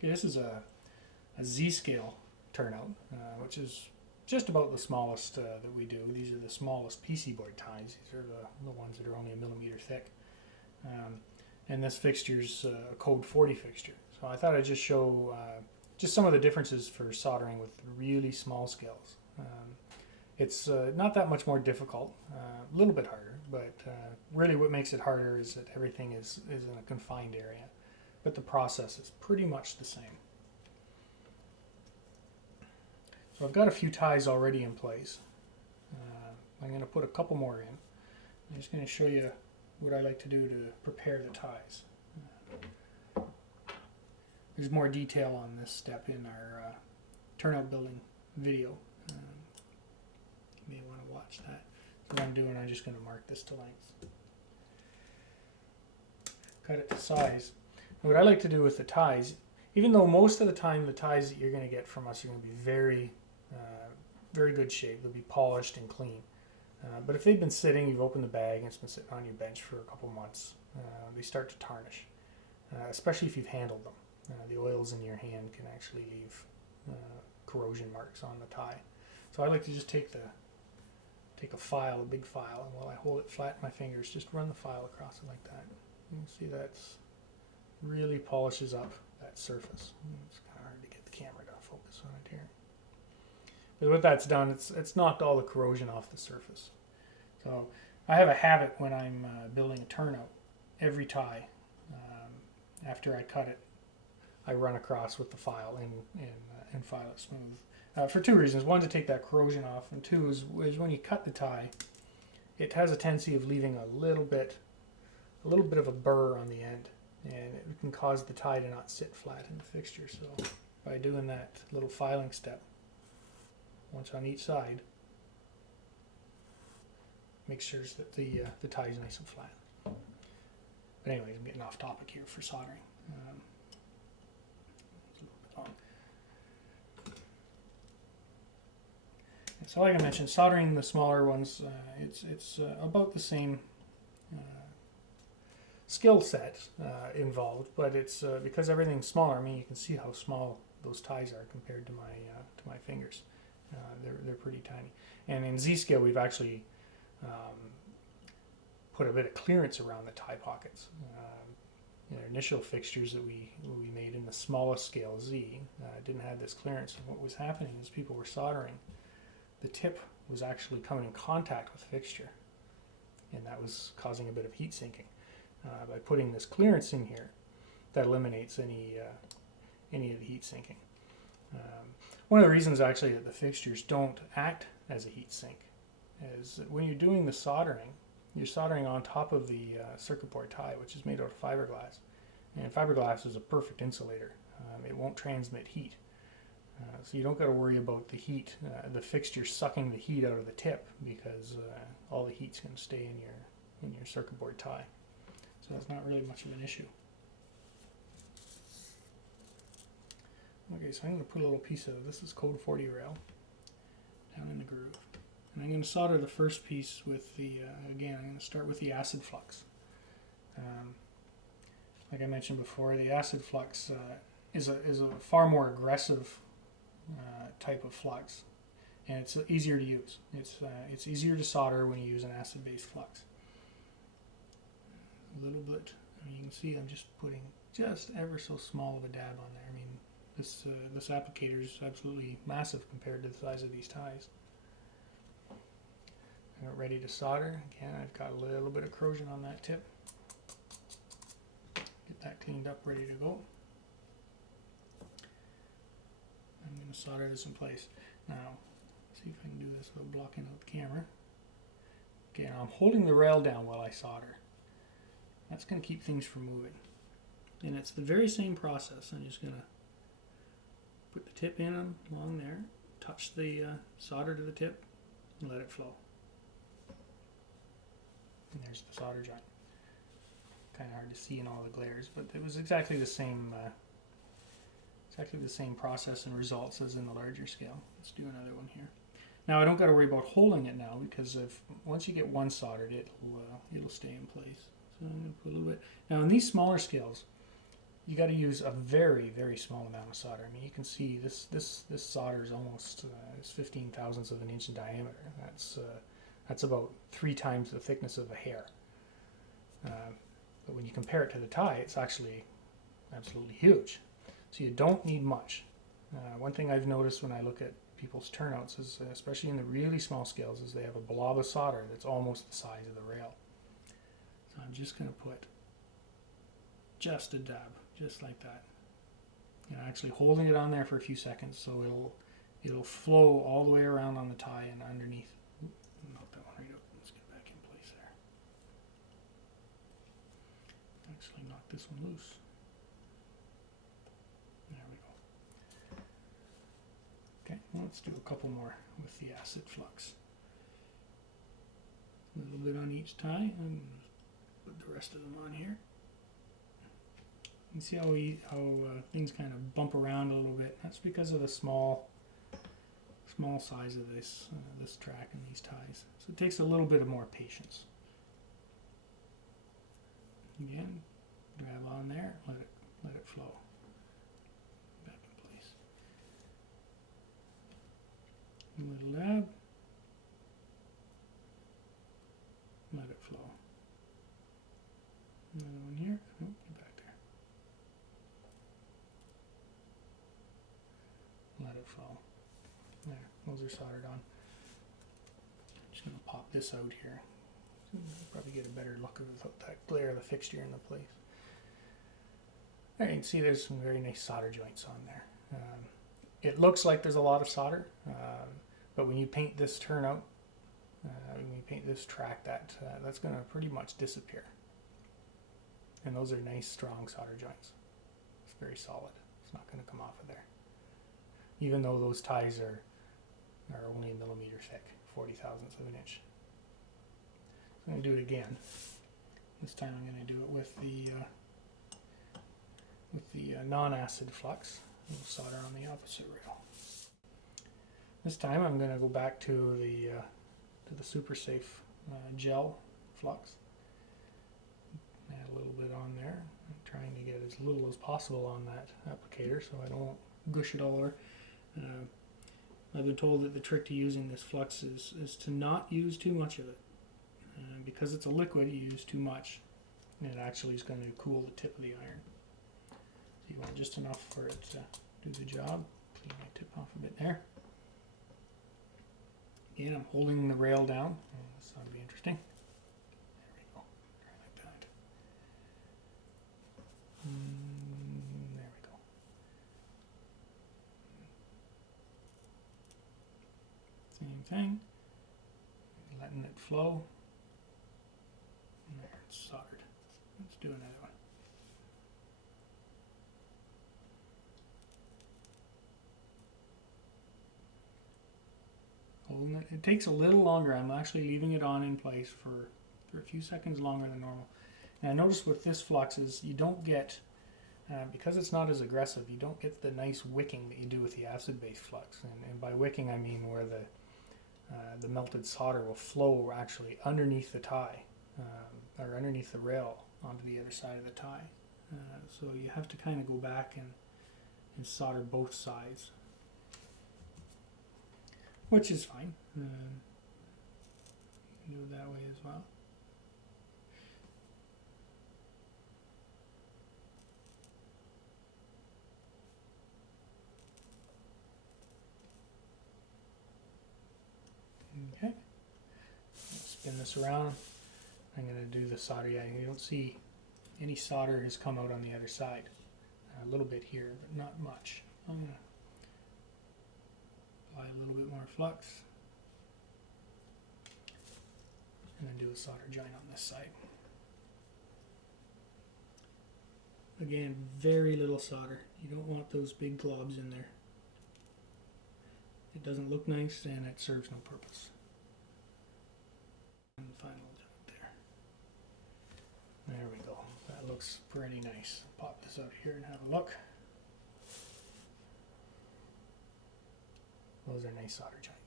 Okay, this is a Z-scale turnout, which is just about the smallest that we do. These are the smallest PC board ties. These are the ones that are only 1 millimeter thick. And this fixture's a code 40 fixture. So I thought I'd just show just some of the differences for soldering with really small scales. It's not that much more difficult, a little bit harder, but really what makes it harder is that everything is in a confined area. But the process is pretty much the same. So I've got a few ties already in place. I'm going to put a couple more in. I'm just going to show you what I like to do to prepare the ties. There's more detail on this step in our turnout building video. You may want to watch that. So what I'm doing, I'm just going to mark this to length. Cut it to size. And what I like to do with the ties, even though most of the time the ties that you're going to get from us are going to be very good shape, they'll be polished and clean. But if they've been sitting, you've opened the bag and it's been sitting on your bench for a couple months, they start to tarnish, especially if you've handled them. The oils in your hand can actually leave corrosion marks on the tie. So I like to just take a file, a big file, and while I hold it flat in my fingers, just run the file across it like that. You can see that's really polishes up that surface. It's kind of hard to get the camera to focus on it here. But what that's done, it's knocked all the corrosion off the surface. So I have a habit when I'm building a turnout, every tie, after I cut it, I run across with the file and file it smooth. For two reasons. One, to take that corrosion off, and two is when you cut the tie, it has a tendency of leaving a little bit of a burr on the end, and it can cause the tie to not sit flat in the fixture. So by doing that little filing step, once on each side, make sure that the tie is nice and flat. But anyways, I'm getting off topic here for soldering. It's a little bit long. So like I mentioned, soldering the smaller ones, it's about the same skill set involved, but it's because everything's smaller. I mean, you can see how small those ties are compared to my fingers. They're pretty tiny. And in Z-scale, we've actually put a bit of clearance around the tie pockets. In our initial fixtures that we made in the smallest scale Z didn't have this clearance. And what was happening is people were soldering. The tip was actually coming in contact with the fixture, and that was causing a bit of heat sinking. By putting this clearance in here, that eliminates any of the heat sinking. One of the reasons actually that the fixtures don't act as a heat sink is that when you're doing the soldering, you're soldering on top of the circuit board tie, which is made out of fiberglass. And fiberglass is a perfect insulator. It won't transmit heat. So you don't got to worry about the heat, the fixture sucking the heat out of the tip, because all the heat's going to stay in your circuit board tie. So that's not really much of an issue. Okay, so I'm going to put a little piece of this is code 40 rail down in the groove. And I'm going to solder the first piece with the, again, I'm going to start with the acid flux. Like I mentioned before, the acid flux is a far more aggressive type of flux, and it's easier to use. It's easier to solder when you use an acid-based flux. A little bit, you can see I'm just putting just ever so small of a dab on there. I mean, this applicator is absolutely massive compared to the size of these ties. I'm ready to solder. Again, I've got a little bit of corrosion on that tip. Get that cleaned up, ready to go. I'm going to solder this in place. Now, see if I can do this without blocking out the camera. Okay, now I'm holding the rail down while I solder. That's going to keep things from moving. And it's the very same process. I'm just going to put the tip in along there, touch the solder to the tip, and let it flow. And there's the solder joint. Kind of hard to see in all the glares, but it was exactly the same process and results as in the larger scale. Let's do another one here. Now I don't got to worry about holding it now, because once you get one soldered, it'll stay in place. So I'm going to put a little bit. Now in these smaller scales, you got to use a very, very small amount of solder. I mean, you can see this solder is almost it's 15 thousandths of an inch in diameter. That's about 3 times the thickness of a hair. But when you compare it to the tie, it's actually absolutely huge. So you don't need much. One thing I've noticed when I look at people's turnouts is, especially in the really small scales, is they have a blob of solder that's almost the size of the rail. So I'm just going to put just a dab, just like that. You know, actually holding it on there for a few seconds so it'll flow all the way around on the tie and underneath. Knock that one right out. Let's get back in place there. Actually knock this one loose. There we go. Okay, well, let's do a couple more with the acid flux. A little bit on each tie and put the rest of them on here. You see how things kind of bump around a little bit. That's because of the small size of this track and these ties. So it takes a little bit of more patience. Again, grab on there, let it flow. Back in place. A little dab. Let it flow. Another one here. Oh, get back there. Let it flow. There, those are soldered on. I'm just going to pop this out here. Probably get a better look without that glare of the fixture in the place. There you can see there's some very nice solder joints on there. It looks like there's a lot of solder, but when you paint this turnout, when you paint this track, that's going to pretty much disappear. And those are nice, strong solder joints. It's very solid. It's not going to come off of there. Even though those ties are only a millimeter thick, 40 thousandths of an inch. So I'm going to do it again. This time I'm going to do it with the non-acid flux. We'll solder on the opposite rail. This time I'm going to go back to the Super Safe gel flux. Add a little bit on there. I'm trying to get as little as possible on that applicator so I don't gush it all over. I've been told that the trick to using this flux is to not use too much of it. Because it's a liquid, you use too much, and it actually is going to cool the tip of the iron. So you want just enough for it to do the job. Clean my tip off a bit there. Again, I'm holding the rail down. This ought to be interesting. There we go. Try like that. There we go. Same thing. Letting it flow. There, it's soldered. Let's do another one. Holding it. It takes a little longer. I'm actually leaving it on in place for a few seconds longer than normal. And I noticed with this flux is you don't get, because it's not as aggressive, you don't get the nice wicking that you do with the acid-based flux. And by wicking I mean where the melted solder will flow actually underneath the tie. Or underneath the rail onto the other side of the tie. So you have to kind of go back and solder both sides, which is fine. You can do it that way as well. Okay, spin this around. I'm going to do the solder. Yeah, you don't see any solder has come out on the other side. A little bit here, but not much. I'm going to apply a little bit more flux. And then do a solder joint on this side. Again, very little solder. You don't want those big globs in there. It doesn't look nice and it serves no purpose. And the final joint there. There we go. That looks pretty nice. Pop this out here and have a look. Those are nice solder joints.